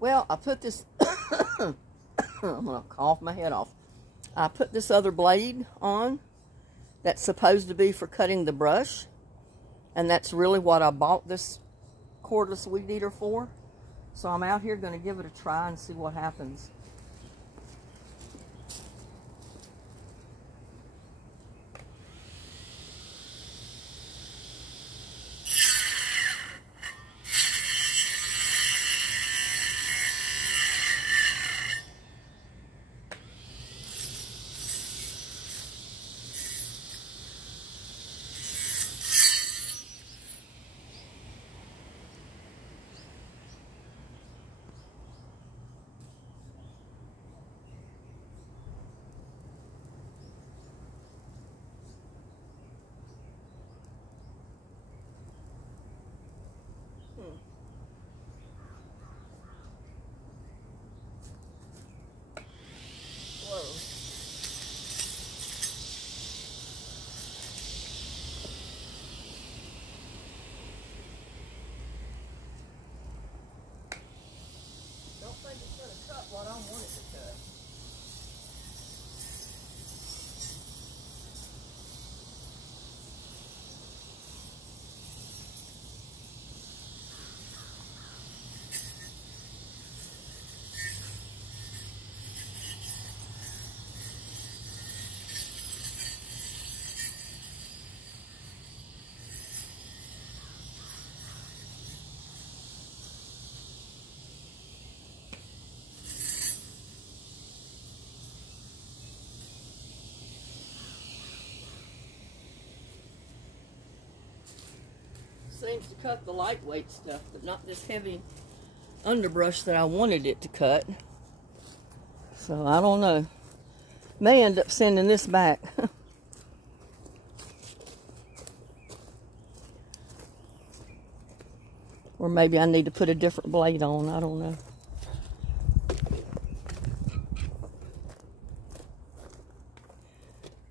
Well, I put this, I'm going to cough my head off. I put this other blade on that's supposed to be for cutting the brush. And that's really what I bought this cordless weed eater for. So I'm out here going to give it a try and see what happens. Don't think it's going to cut what I want it to cut. Seems to cut the lightweight stuff, but not this heavy underbrush that I wanted it to cut. So I don't know. May end up sending this back. Or maybe I need to put a different blade on. I don't know.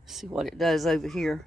See what it does over here.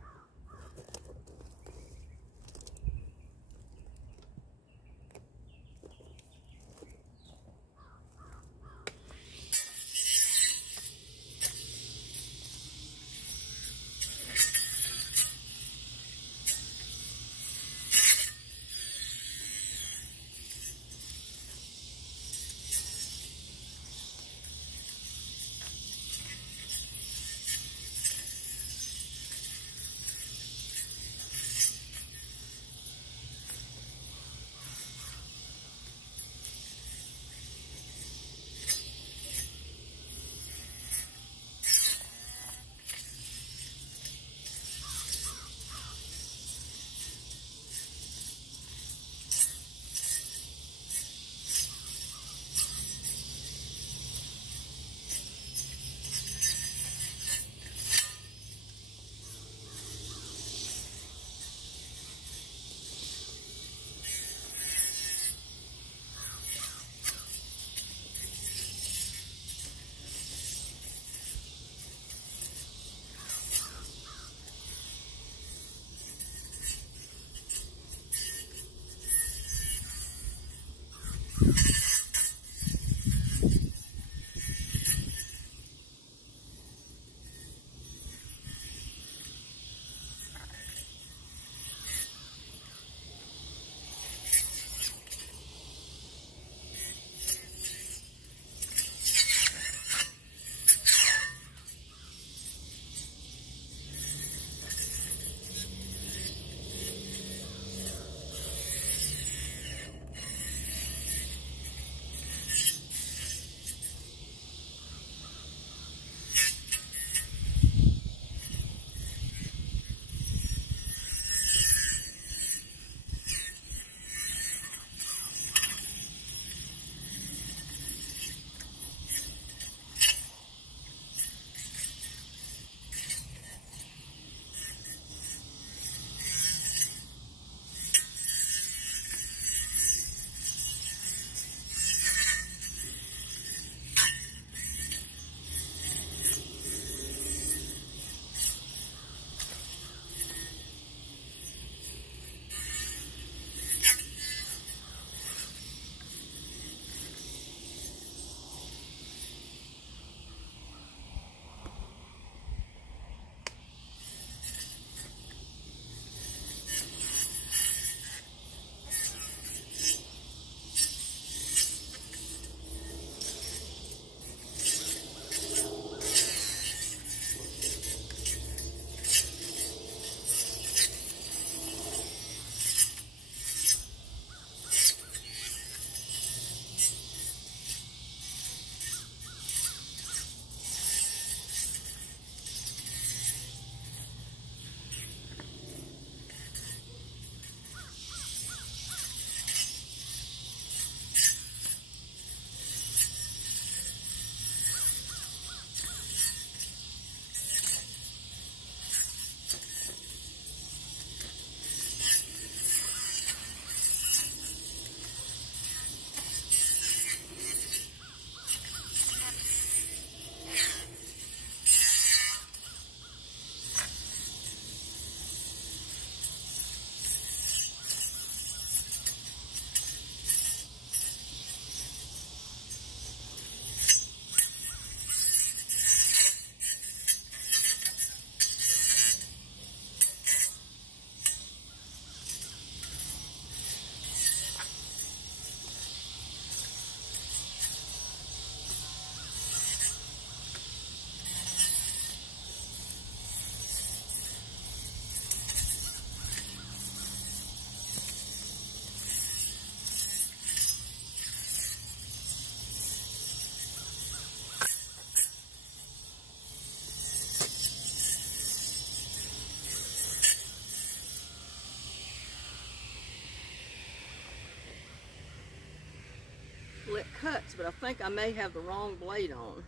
Well, it cuts, but I think I may have the wrong blade on.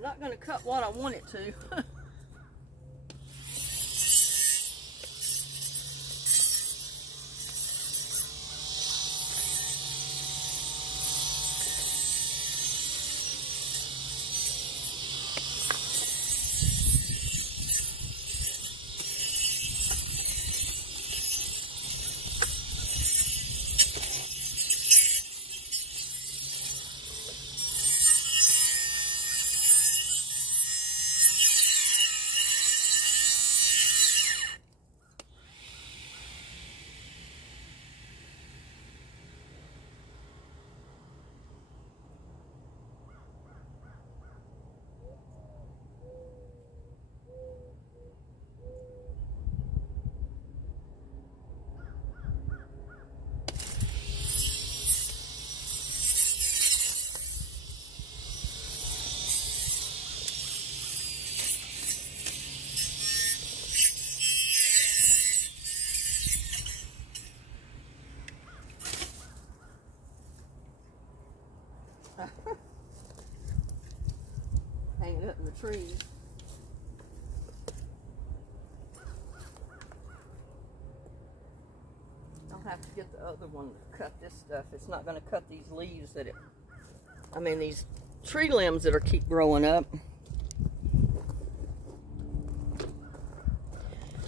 Not going to cut what I want it to. Hanging up in the trees. I'll have to get the other one to cut this stuff. It's not going to cut these leaves that these tree limbs that keep growing up.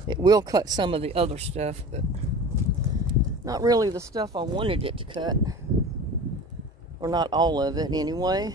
It will cut some of the other stuff, but not really the stuff I wanted it to cut. Or not all of it anyway.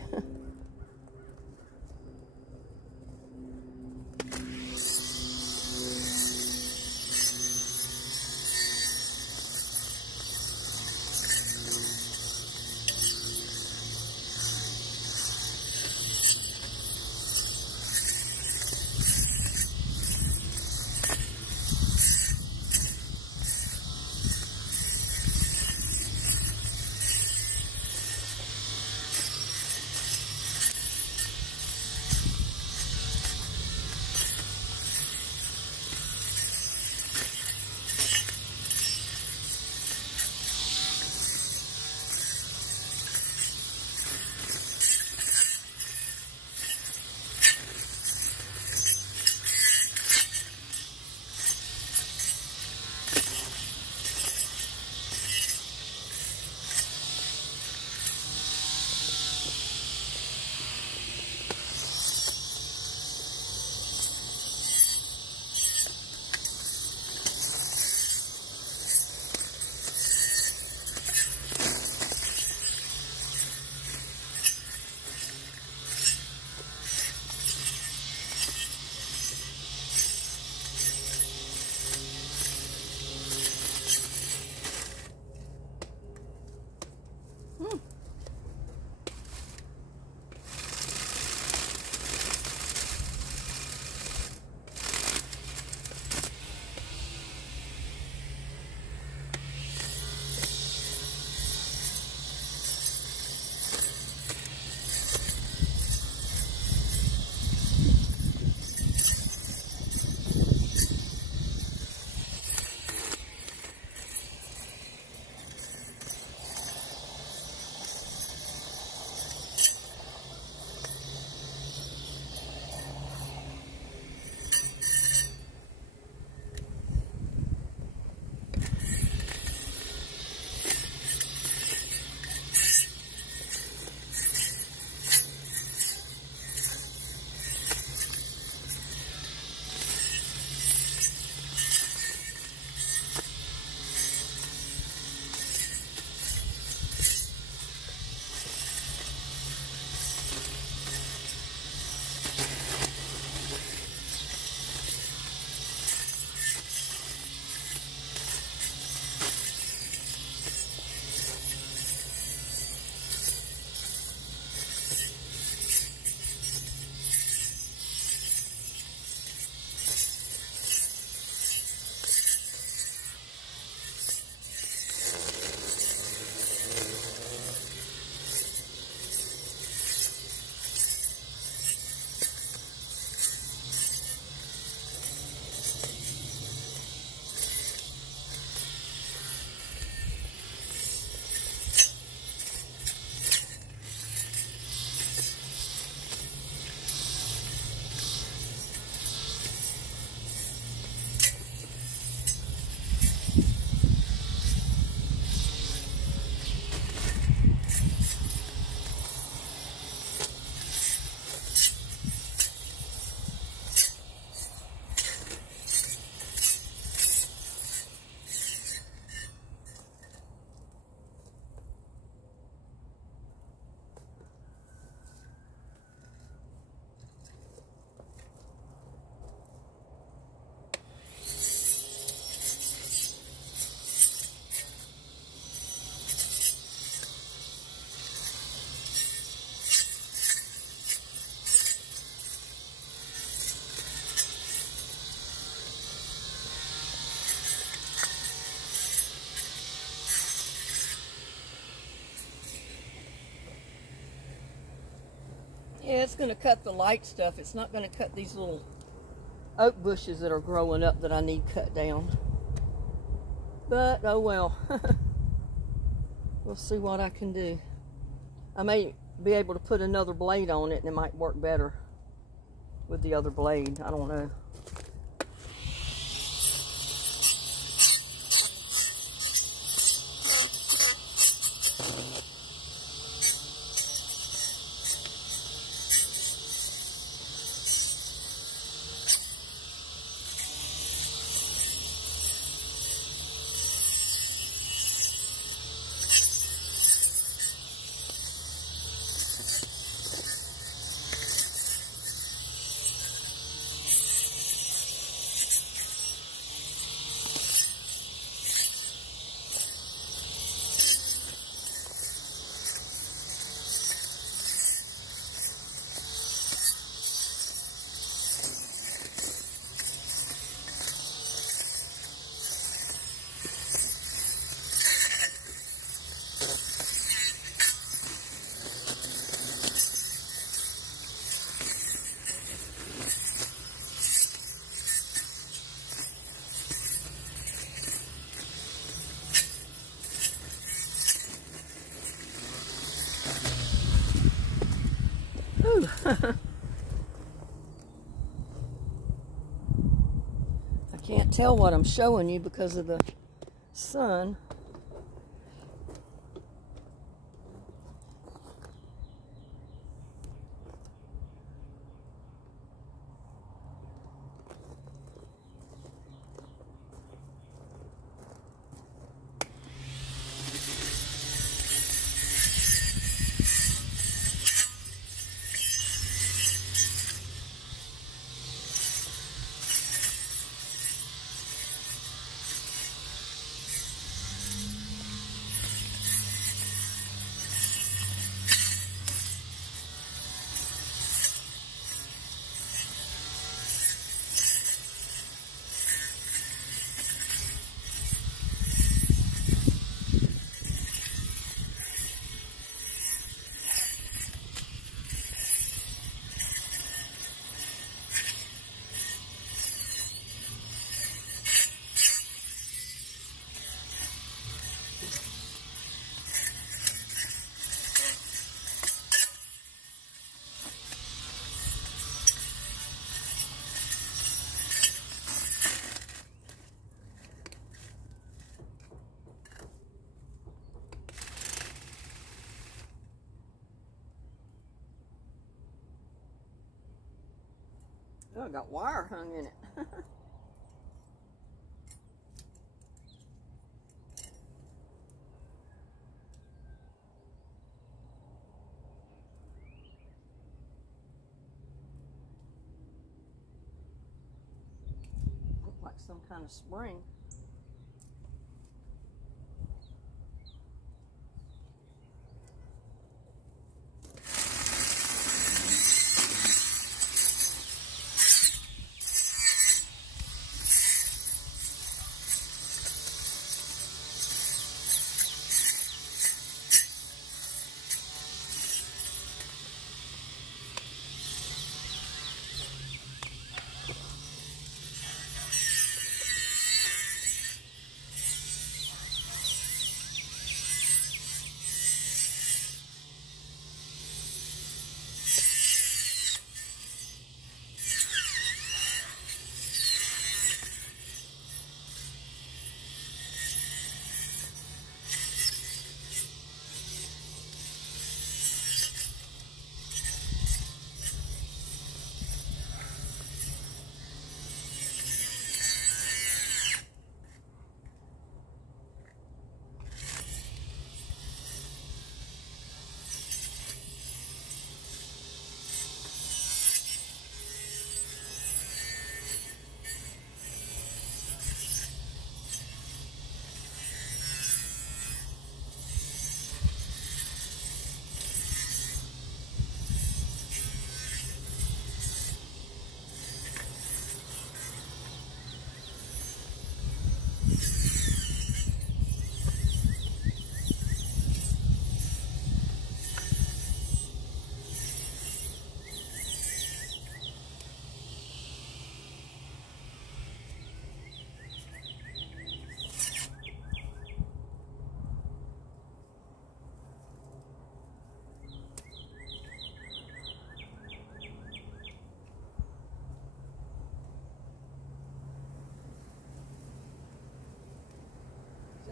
that's going to cut the light stuff. It's not going to cut these little oak bushes that are growing up that I need cut down. But, oh well. We'll see what I can do. I may be able to put another blade on it and it might work better with the other blade. I don't know. I can't tell what I'm showing you because of the sun. Oh, I got wire hung in it. Look like some kind of spring.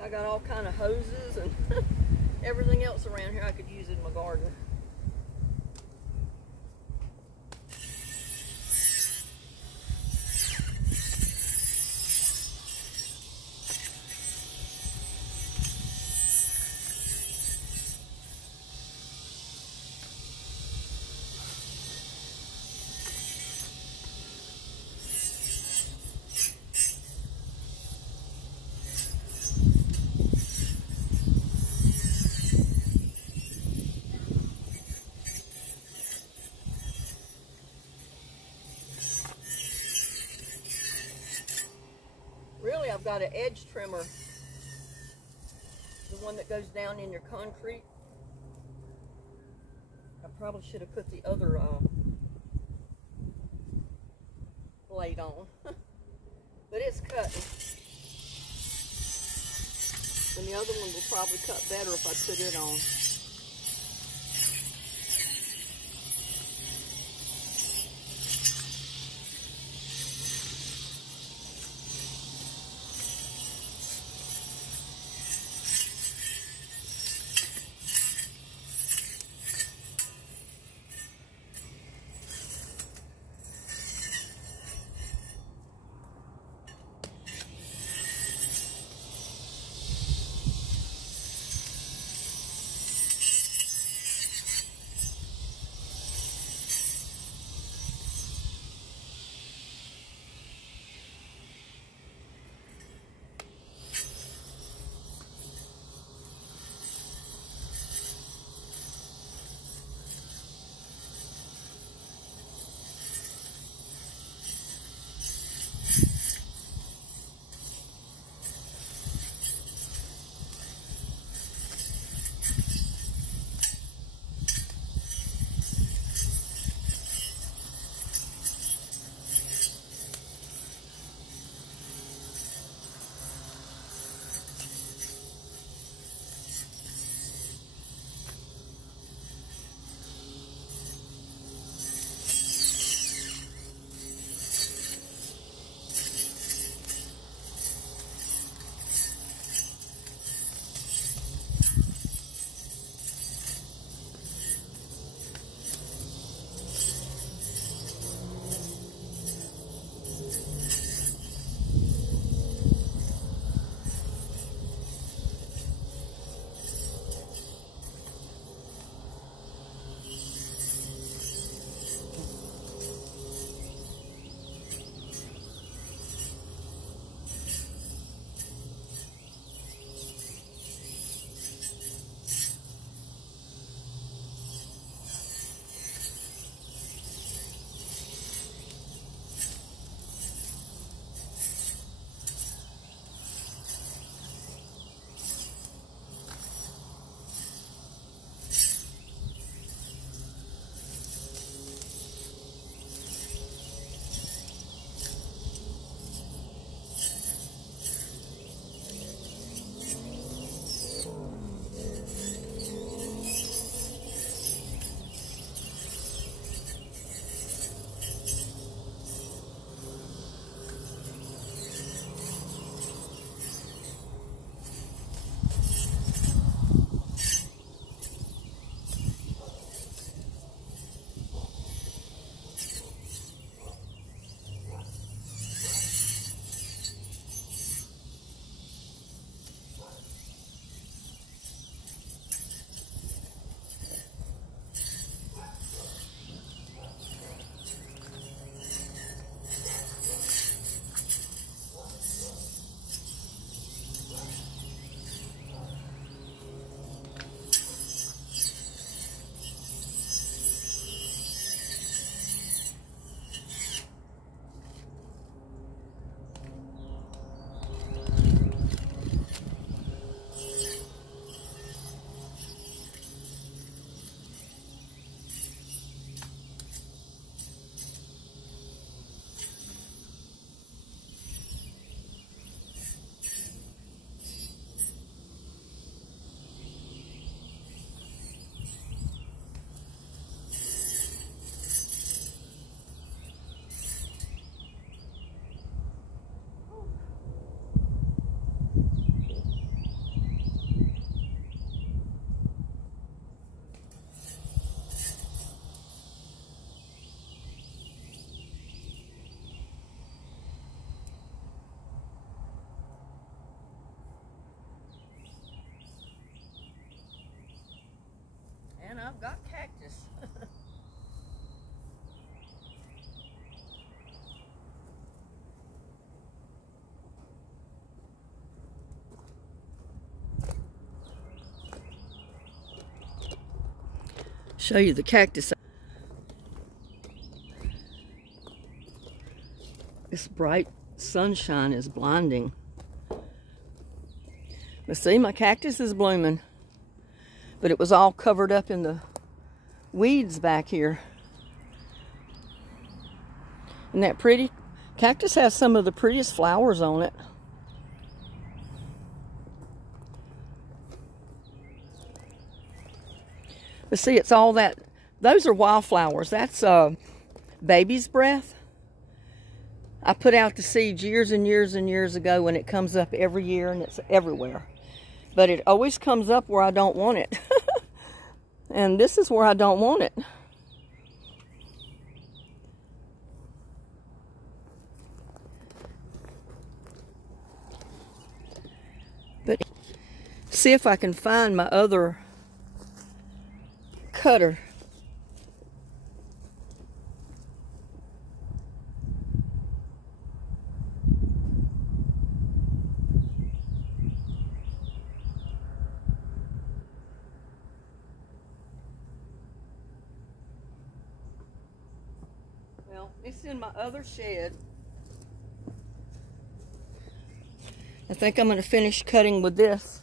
I got all kind of hoses and everything else around here I could use in my garden. Really, I've got an edge trimmer, the one that goes down in your concrete. I probably should have put the other blade on, but it's cutting. And the other one will probably cut better if I put it on. I've got cactus. Show you the cactus. This bright sunshine is blinding. But see, my cactus is blooming. But it was all covered up in the weeds back here. Isn't that pretty? Cactus has some of the prettiest flowers on it. But see, it's all that, those are wildflowers. That's baby's breath. I put out the seeds years and years and years ago when it comes up every year, and it's everywhere. But it always comes up where I don't want it. And this is where I don't want it. But see if I can find my other cutter. Well, it's in my other shed. I think I'm going to finish cutting with this.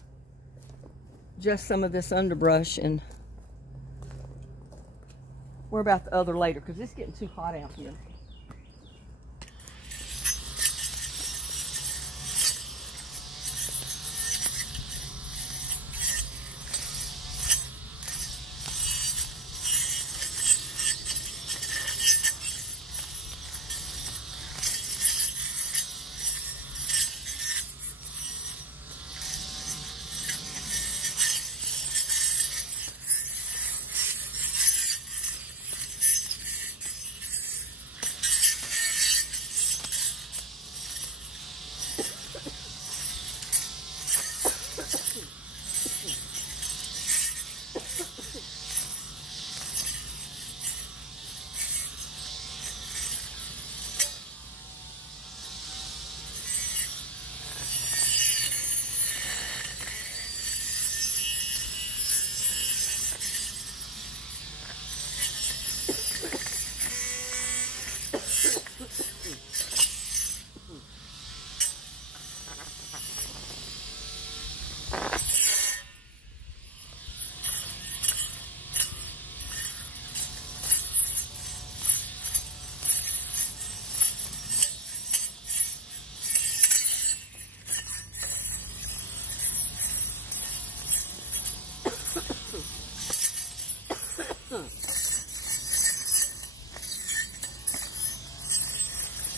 Just some of this underbrush, and worry about the other later because it's getting too hot out here.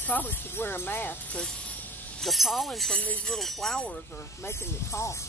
Probably should wear a mask because the pollen from these little flowers are making me cough.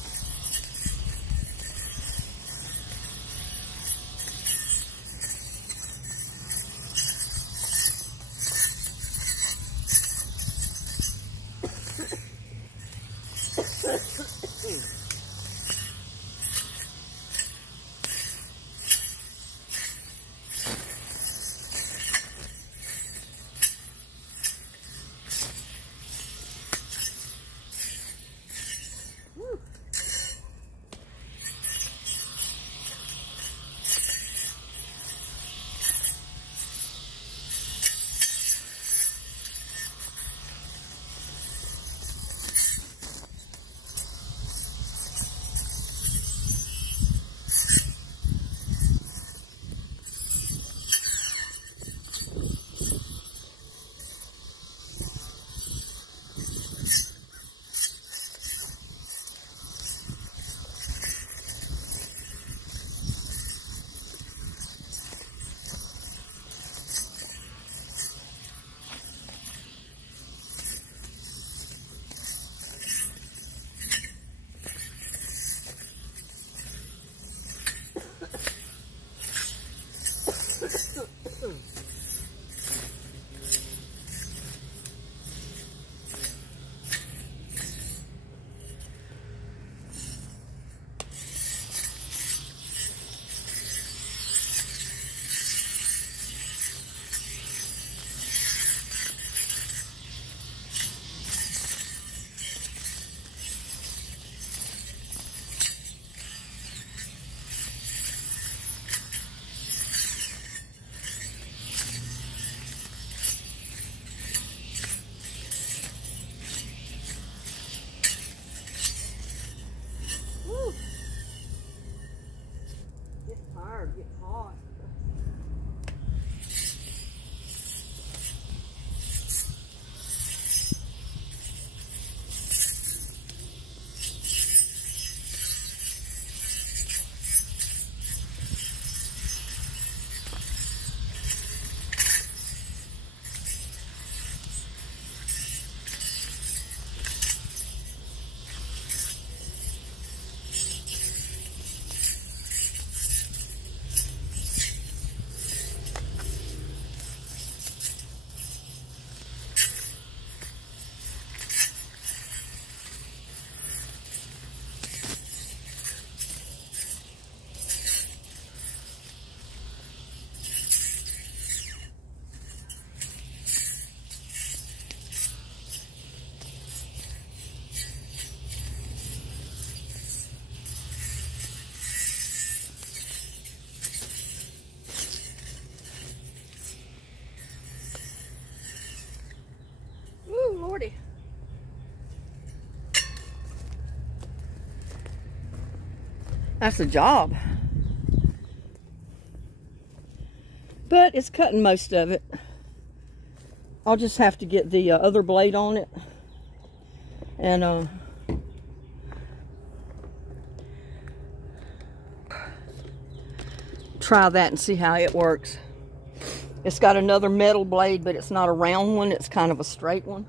That's a job. But it's cutting most of it. I'll just have to get the other blade on it. And try that and see how it works. It's got another metal blade, but it's not a round one. It's kind of a straight one.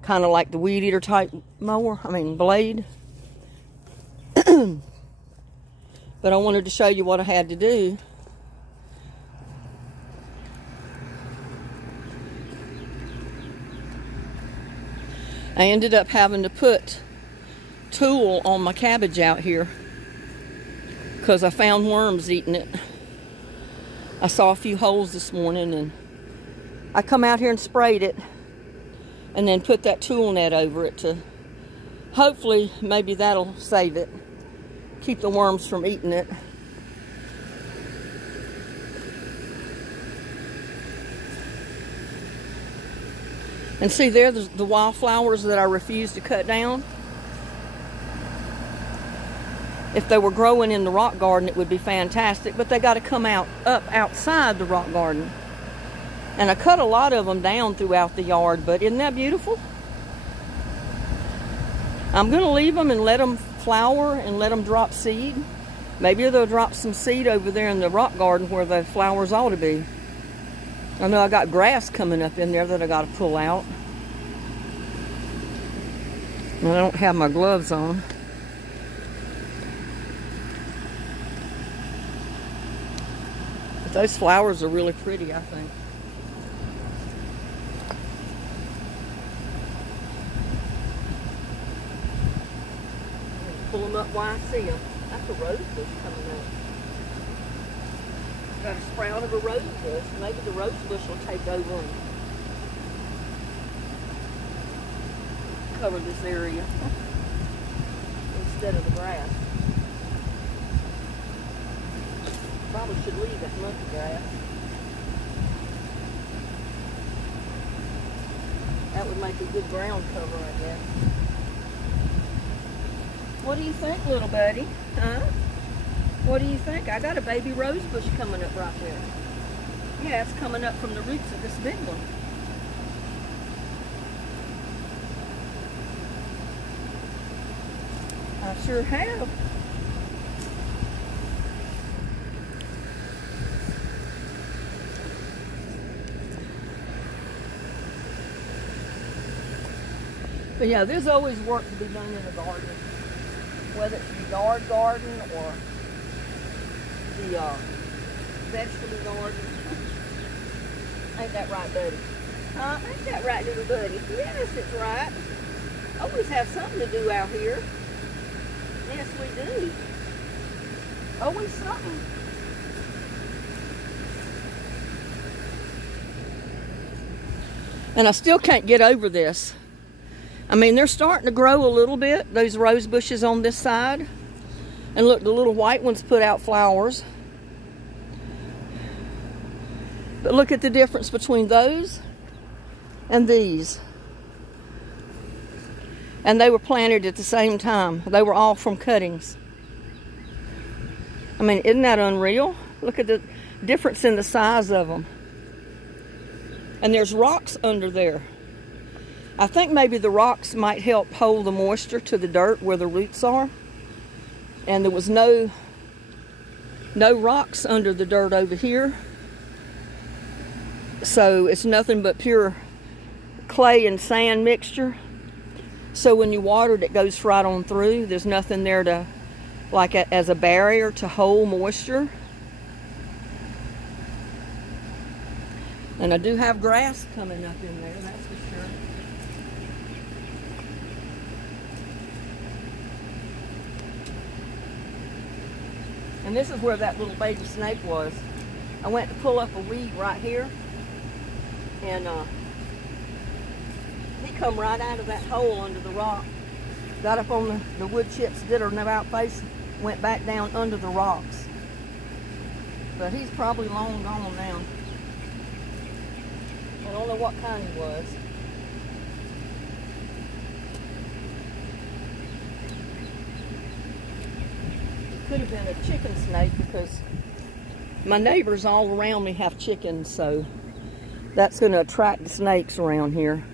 Kind of like the weed eater type blade. But I wanted to show you what I had to do. I ended up having to put tulle on my cabbage out here because I found worms eating it. I saw a few holes this morning, and I come out here and sprayed it and then put that tulle net over it to hopefully maybe that'll save it, keep the worms from eating it. And see there, the wildflowers that I refused to cut down. If they were growing in the rock garden, it would be fantastic, but they got to come up outside the rock garden. And I cut a lot of them down throughout the yard, but isn't that beautiful? I'm going to leave them and let them flower and let them drop seed. Maybe they'll drop some seed over there in the rock garden where the flowers ought to be. I know I got grass coming up in there that I got to pull out. And I don't have my gloves on. But those flowers are really pretty, I think. Pull them up while I see them. That's a rose bush coming up. Got a sprout of a rose bush. Maybe the rose bush will take over and cover this area instead of the grass. Probably should leave that monkey grass. That would make a good ground cover, I guess. What do you think, little buddy? Huh? What do you think? I got a baby rose bush coming up right there. Yeah, it's coming up from the roots of this big one. I sure have. But yeah, there's always work to be done in the garden. Whether it's the yard garden or the vegetable garden. Ain't that right, buddy? Huh? Ain't that right, little buddy? Yes, it's right. Always have something to do out here. Yes, we do. Always something. And I still can't get over this. I mean, they're starting to grow a little bit, those rose bushes on this side. And look, the little white ones put out flowers. But look at the difference between those and these. And they were planted at the same time. They were all from cuttings. I mean, isn't that unreal? Look at the difference in the size of them. And there's rocks under there. I think maybe the rocks might help hold the moisture to the dirt where the roots are. And there was no rocks under the dirt over here. So it's nothing but pure clay and sand mixture. So when you water it, it goes right on through. There's nothing there to, like as a barrier to hold moisture. And I do have grass coming up in there, that's for sure. And this is where that little baby snake was. I went to pull up a weed right here, and he come right out of that hole under the rock, got up on the wood chips, did her about face, went back down under the rocks. But he's probably long gone now. I don't know what kind he was. could have been a chicken snake because my neighbors all around me have chickens, so that's going to attract the snakes around here.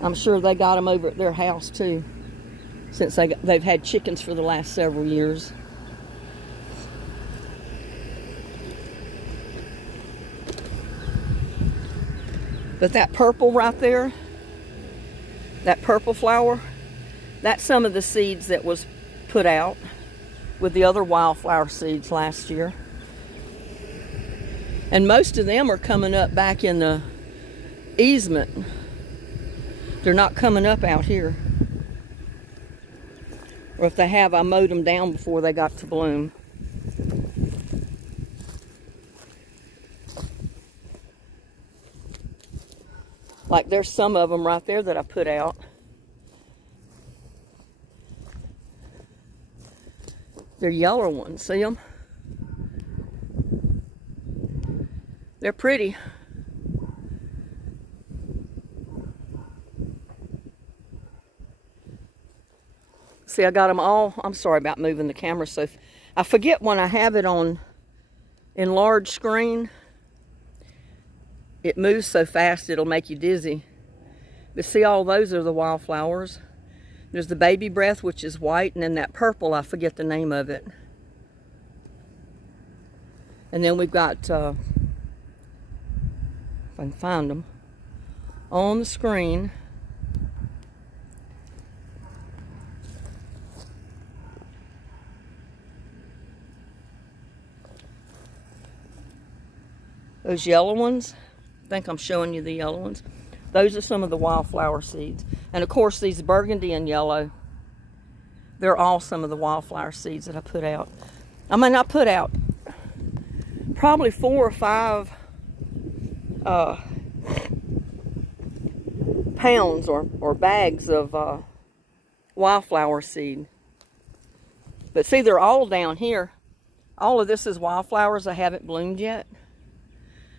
I'm sure they got them over at their house too, since they've had chickens for the last several years. But that purple right there, that purple flower, that's some of the seeds that was put out with the other wildflower seeds last year. And most of them are coming up back in the easement. They're not coming up out here. Or if they have, I mowed them down before they got to bloom. Like there's some of them right there that I put out. They're yellow ones, see them? They're pretty. See, I got them all. I'm sorry about moving the camera. So I forget when I have it on enlarged screen. It moves so fast it'll make you dizzy. But see, all those are the wildflowers. There's the baby breath, which is white, and then that purple, I forget the name of it. And then we've got, if I can find them, on the screen. Those yellow ones, I think I'm showing you the yellow ones. Those are some of the wildflower seeds. And of course these burgundy and yellow, they're all some of the wildflower seeds that I put out. I mean, I put out probably 4 or 5 pounds or bags of wildflower seed. But see, they're all down here. All of this is wildflowers that haven't bloomed yet.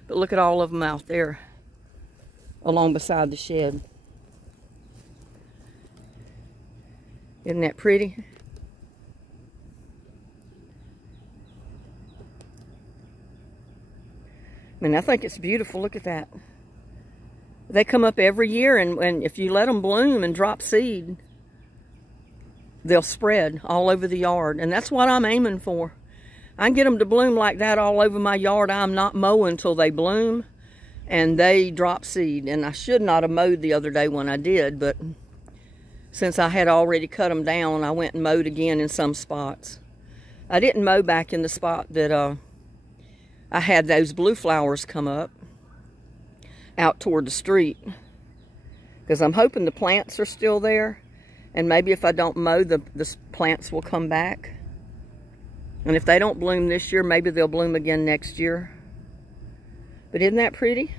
But look at all of them out there along beside the shed. Isn't that pretty? I mean, I think it's beautiful. Look at that. They come up every year, and if you let them bloom and drop seed, they'll spread all over the yard. And that's what I'm aiming for. I can get them to bloom like that all over my yard. I'm not mowing until they bloom and they drop seed. And I should not have mowed the other day when I did, but since I had already cut them down, I went and mowed again in some spots. I didn't mow back in the spot that I had those blue flowers come up out toward the street, because I'm hoping the plants are still there, and maybe if I don't mow, the plants will come back. And if they don't bloom this year, maybe they'll bloom again next year. But isn't that pretty?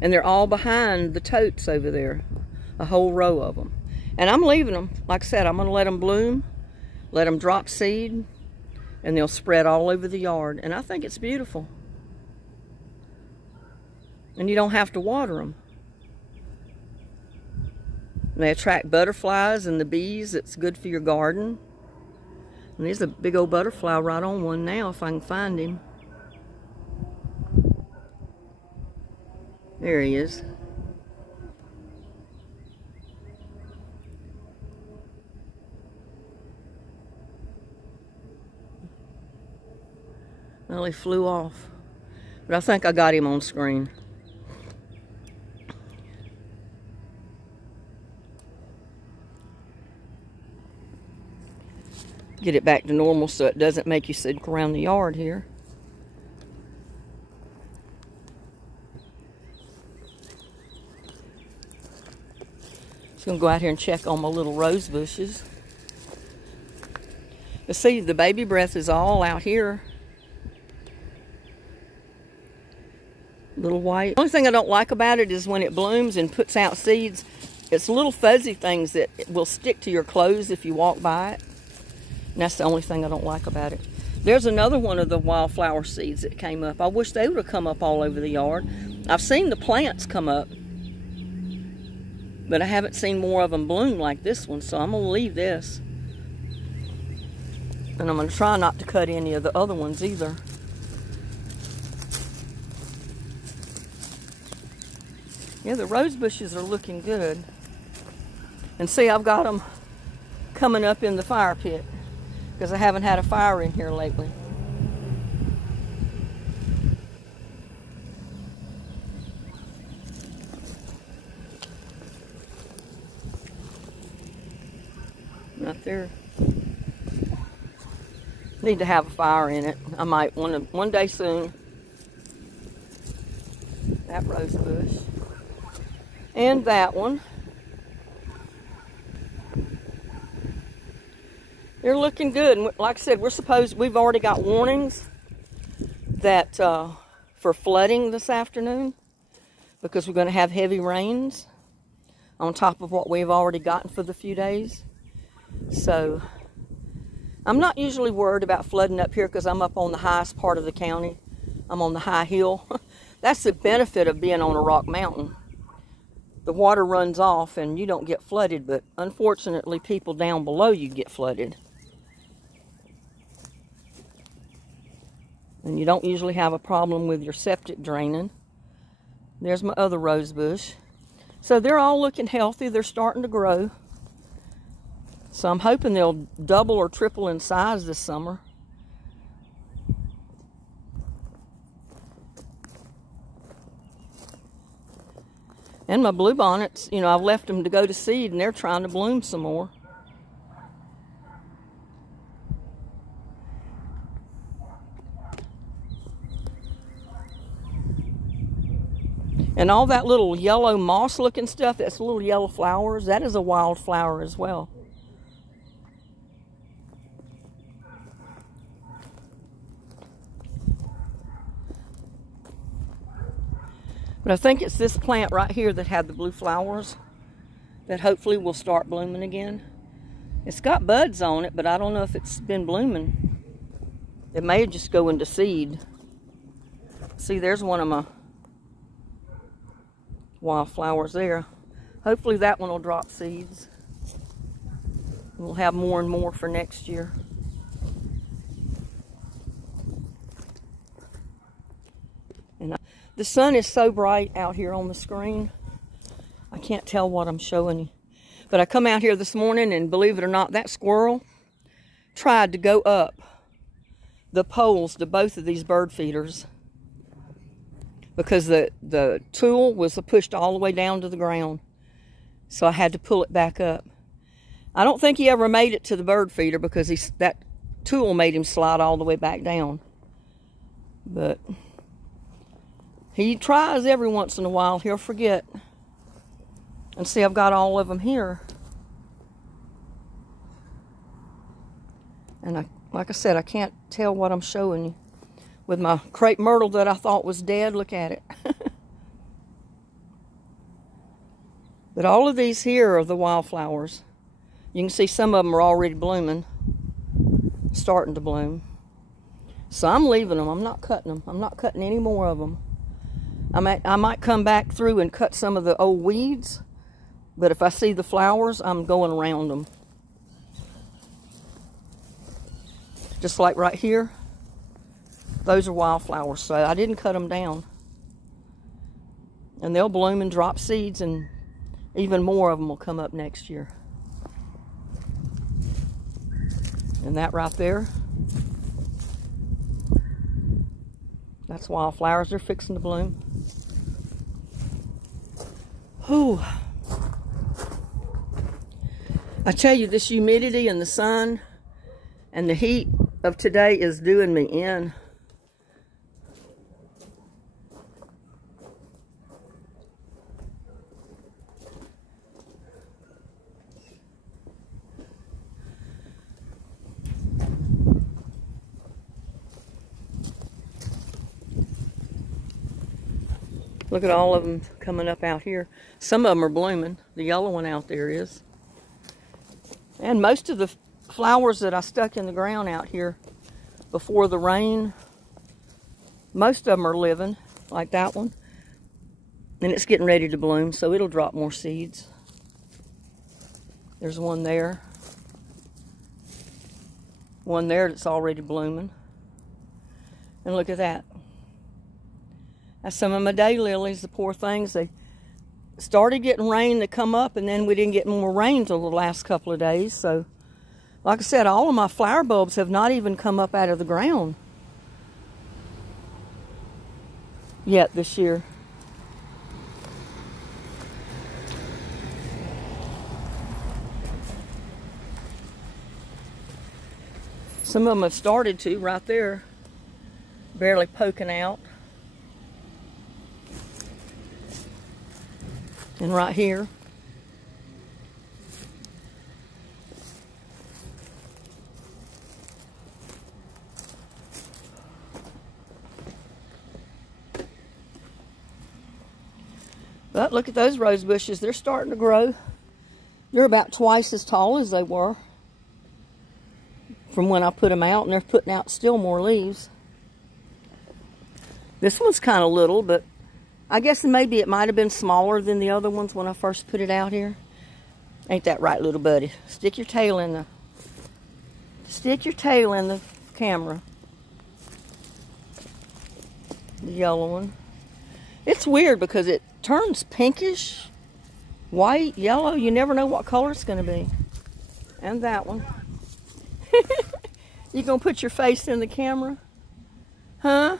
And they're all behind the totes over there, a whole row of them. And I'm leaving them. Like I said, I'm going to let them bloom, let them drop seed, and they'll spread all over the yard. And I think it's beautiful. And you don't have to water them. And they attract butterflies and the bees. It's good for your garden. And there's a big old butterfly right on one now, if I can find him. There he is. Well, he flew off. But I think I got him on screen. Get it back to normal so it doesn't make you sit around the yard here. Just gonna go out here and check on my little rose bushes. But see, the baby breath is all out here. Little white. The only thing I don't like about it is when it blooms and puts out seeds, it's little fuzzy things that will stick to your clothes if you walk by it. And that's the only thing I don't like about it. There's another one of the wildflower seeds that came up. I wish they would have come up all over the yard. I've seen the plants come up, but I haven't seen more of them bloom like this one, so I'm going to leave this. And I'm going to try not to cut any of the other ones either. Yeah, the rose bushes are looking good. And see, I've got them coming up in the fire pit because I haven't had a fire in here lately. Right there. Need to have a fire in it. I might one day soon. That rose bush. And that one. They're looking good. And like I said, we've already got warnings that for flooding this afternoon because we're going to have heavy rains on top of what we've already gotten for the few days. So I'm not usually worried about flooding up here because I'm up on the highest part of the county. I'm on the high hill. That's the benefit of being on a rock mountain. The water runs off and you don't get flooded, but unfortunately people down below you get flooded. And you don't usually have a problem with your septic draining. There's my other rose bush. So they're all looking healthy. They're starting to grow. So I'm hoping they'll double or triple in size this summer. And my bluebonnets, you know, I've left them to go to seed and they're trying to bloom some more. And all that little yellow moss looking stuff, that's little yellow flowers, that is a wildflower as well. But I think it's this plant right here that had the blue flowers that hopefully will start blooming again. It's got buds on it, but I don't know if it's been blooming. It may just go into seed. See, there's one of my wildflowers there. Hopefully that one will drop seeds. We'll have more and more for next year. And the sun is so bright out here on the screen, I can't tell what I'm showing you. But I come out here this morning and believe it or not, that squirrel tried to go up the poles to both of these bird feeders because the tool was pushed all the way down to the ground. So I had to pull it back up. I don't think he ever made it to the bird feeder because that tool made him slide all the way back down. But he tries every once in a while. He'll forget. And see, I've got all of them here. And like I said, I can't tell what I'm showing you. With my crepe myrtle that I thought was dead, look at it. But all of these here are the wildflowers. You can see some of them are already blooming, starting to bloom. So I'm leaving them. I'm not cutting them. I'm not cutting any more of them. I might come back through and cut some of the old weeds, but if I see the flowers, I'm going around them. Just like right here. Those are wildflowers, so I didn't cut them down. And they'll bloom and drop seeds, and even more of them will come up next year. And that right there, that's wildflowers. They're fixing to bloom. Whew. I tell you, this humidity and the sun and the heat of today is doing me in. Look at all of them coming up out here. Some of them are blooming. The yellow one out there is. And most of the flowers that I stuck in the ground out here before the rain, most of them are living, like that one. And it's getting ready to bloom, so it'll drop more seeds. There's one there. One there that's already blooming. And look at that. That's some of my daylilies, the poor things. They started getting rain to come up, and then we didn't get more rain till the last couple of days. So, like I said, all of my flower bulbs have not even come up out of the ground yet this year. Some of them have started to, right there, barely poking out. And right here. But look at those rose bushes. They're starting to grow. They're about twice as tall as they were from when I put them out, and they're putting out still more leaves. This one's kind of little, but I guess maybe it might have been smaller than the other ones when I first put it out here. Ain't that right, little buddy? Stick your tail in the camera. The yellow one. It's weird because it turns pinkish, white, yellow. You never know what color it's going to be. And that one. You gonna put your face in the camera? Huh?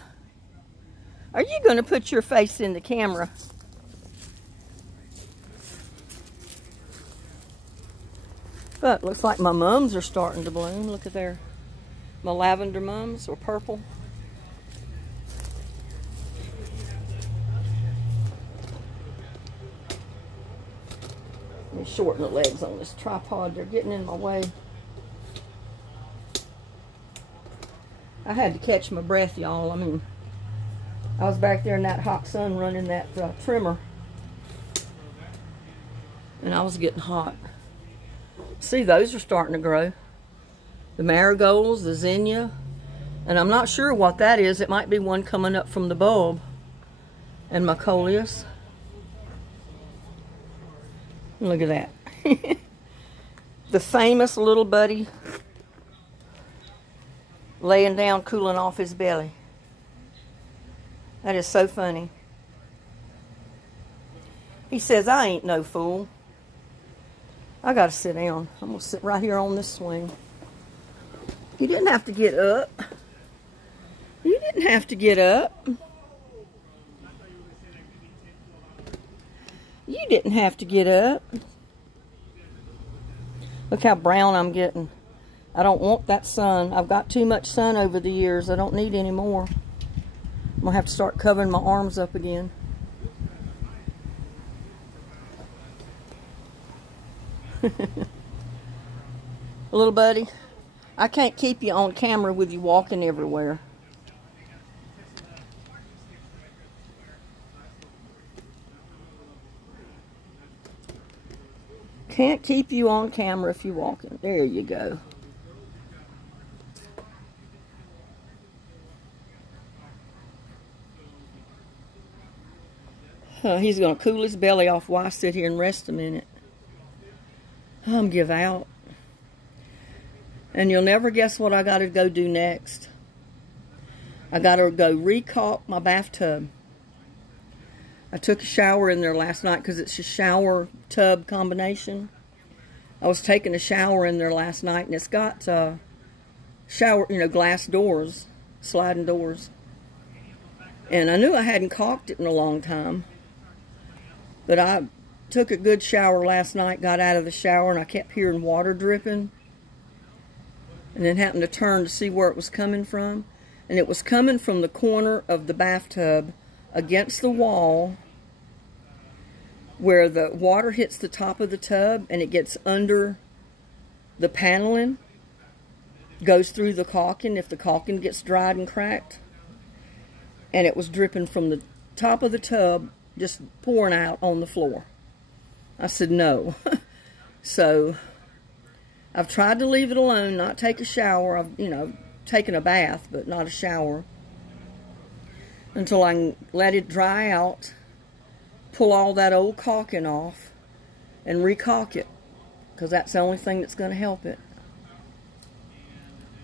Are you gonna put your face in the camera? But looks like my mums are starting to bloom. Look at there. My lavender mums are purple. Let me shorten the legs on this tripod. They're getting in my way. I had to catch my breath, y'all. I mean, I was back there in that hot sun running that trimmer. And I was getting hot. See, those are starting to grow. The marigolds, the zinnia. And I'm not sure what that is. It might be one coming up from the bulb. And my coleus. Look at that. The famous little buddy laying down, cooling off his belly. That is so funny. He says, I ain't no fool. I gotta sit down. I'm gonna sit right here on this swing. You didn't have to get up. You didn't have to get up. You didn't have to get up. Look how brown I'm getting. I don't want that sun. I've got too much sun over the years. I don't need any more. I'm going to have to start covering my arms up again. Little buddy, I can't keep you on camera with you walking everywhere. Can't keep you on camera if you're walking. There you go. He's going to cool his belly off while I sit here and rest a minute. I'm give out. And you'll never guess what I got to go do next. I got to go recaulk my bathtub. I took a shower in there last night because it's a shower tub combination. I was taking a shower in there last night, and it's got shower, glass doors, sliding doors. And I knew I hadn't caulked it in a long time. But I took a good shower last night, got out of the shower, and I kept hearing water dripping. And then happened to turn to see where it was coming from. And it was coming from the corner of the bathtub against the wall where the water hits the top of the tub and it gets under the paneling, goes through the caulking if the caulking gets dried and cracked. And it was dripping from the top of the tub, just pouring out on the floor. I said no. So I've tried to leave it alone, not take a shower. I've, taken a bath, but not a shower, until I can let it dry out, pull all that old caulking off, and recaulk it, because that's the only thing that's going to help it.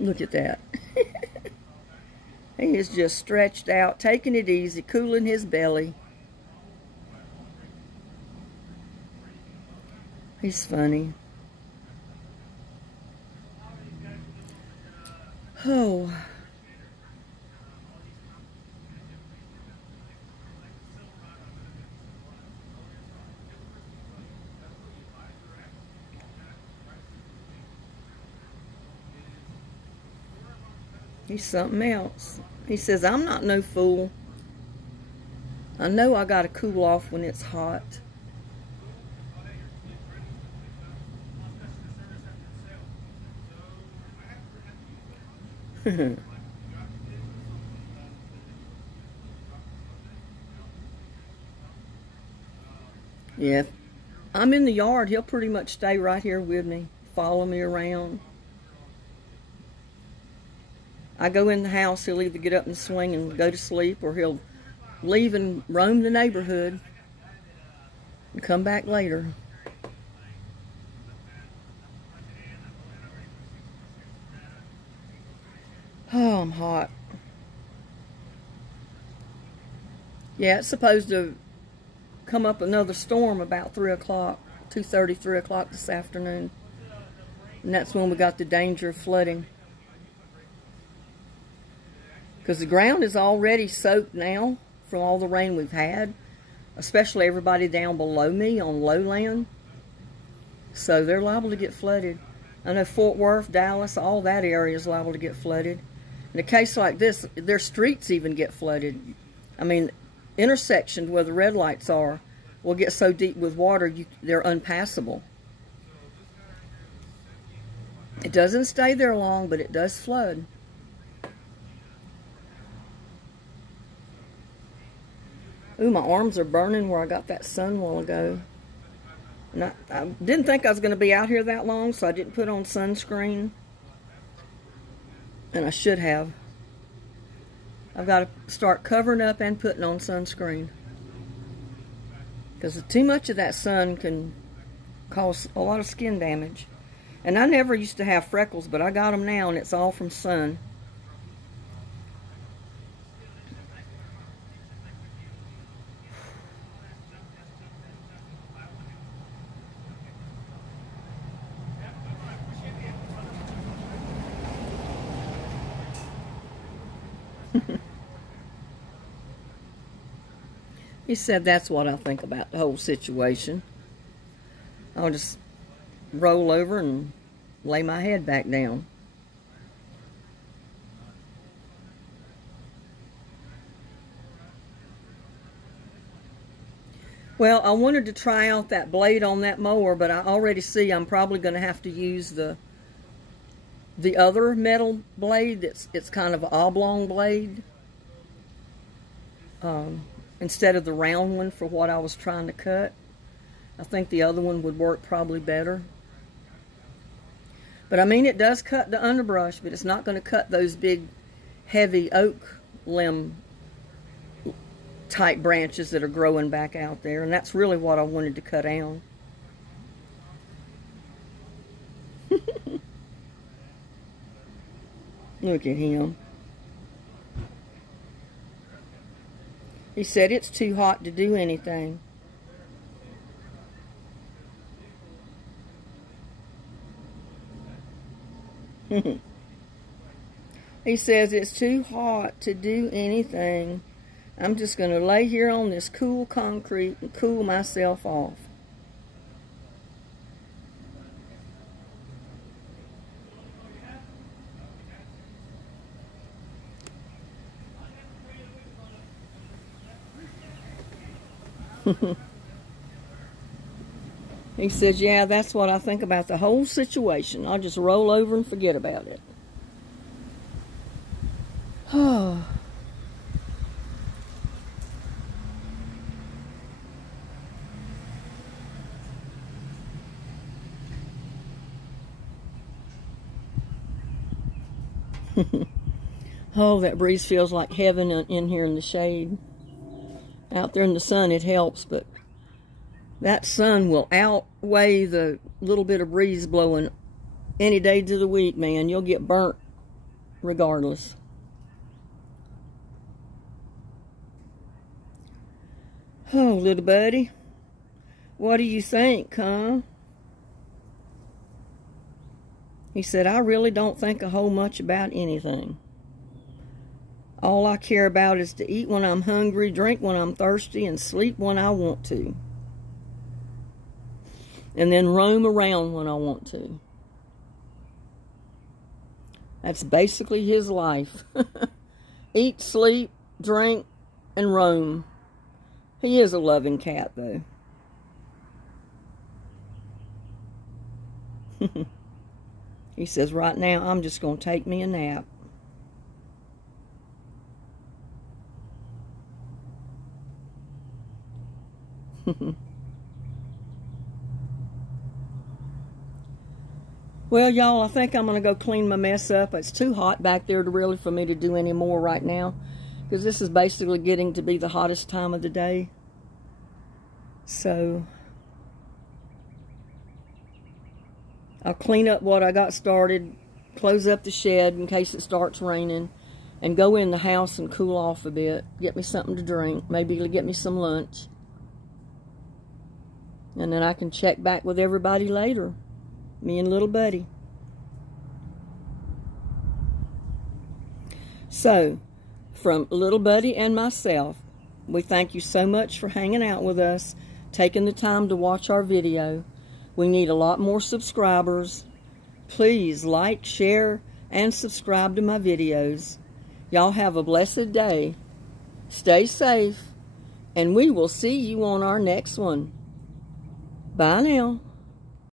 Look at that. He is just stretched out, taking it easy, cooling his belly. He's funny. Oh. He's something else. He says, I'm not no fool. I know I gotta cool off when it's hot. Yeah, if I'm in the yard, he'll pretty much stay right here with me, follow me around. I go in the house, he'll either get up and swing and go to sleep, or he'll leave and roam the neighborhood and come back later. Oh, I'm hot. Yeah, it's supposed to come up another storm about 3 o'clock, 2:30, 3 o'clock this afternoon. And that's when we got the danger of flooding. Because the ground is already soaked now from all the rain we've had, especially everybody down below me on lowland. So they're liable to get flooded. I know Fort Worth, Dallas, all that area is liable to get flooded. In a case like this, their streets even get flooded. I mean, intersections where the red lights are will get so deep with water, they're unpassable. It doesn't stay there long, but it does flood. Ooh, my arms are burning where I got that sun a while ago. And I didn't think I was going to be out here that long, so I didn't put on sunscreen. And I should have. I've got to start covering up and putting on sunscreen. Because too much of that sun can cause a lot of skin damage. And I never used to have freckles, but I got them now, and it's all from sun. He said that's what I think about the whole situation. I'll just roll over and lay my head back down. Well, I wanted to try out that blade on that mower, but I already see I'm probably going to have to use the other metal blade. It's kind of an oblong blade. Instead of the round one for what I was trying to cut. I think the other one would work probably better. But I mean, it does cut the underbrush, but it's not going to cut those big, heavy oak limb type branches that are growing back out there. And that's really what I wanted to cut down. Look at him. He said it's too hot to do anything. He says it's too hot to do anything. I'm just going to lay here on this cool concrete and cool myself off. He says, yeah, that's what I think about the whole situation. I'll just roll over and forget about it. Oh. Oh, that breeze feels like heaven in here in the shade. Out there in the sun, it helps, but that sun will outweigh the little bit of breeze blowing any day of the week, man. You'll get burnt regardless. Oh, little buddy, what do you think, huh? He said, I really don't think a whole much about anything. All I care about is to eat when I'm hungry, drink when I'm thirsty, and sleep when I want to. And then roam around when I want to. That's basically his life. Eat, sleep, drink, and roam. He is a loving cat, though. He says, right now, I'm just going to take me a nap. Well, y'all, I think I'm going to go clean my mess up. It's too hot back there for me to do any more right now, because this is basically getting to be the hottest time of the day. So I'll clean up what I got started, close up the shed in case it starts raining, and go in the house and cool off a bit, get me something to drink, maybe get me some lunch. And then I can check back with everybody later. Me and little buddy. So, from little buddy and myself, we thank you so much for hanging out with us, taking the time to watch our video. We need a lot more subscribers. Please like, share, and subscribe to my videos. Y'all have a blessed day. Stay safe, and we will see you on our next one. Bye now.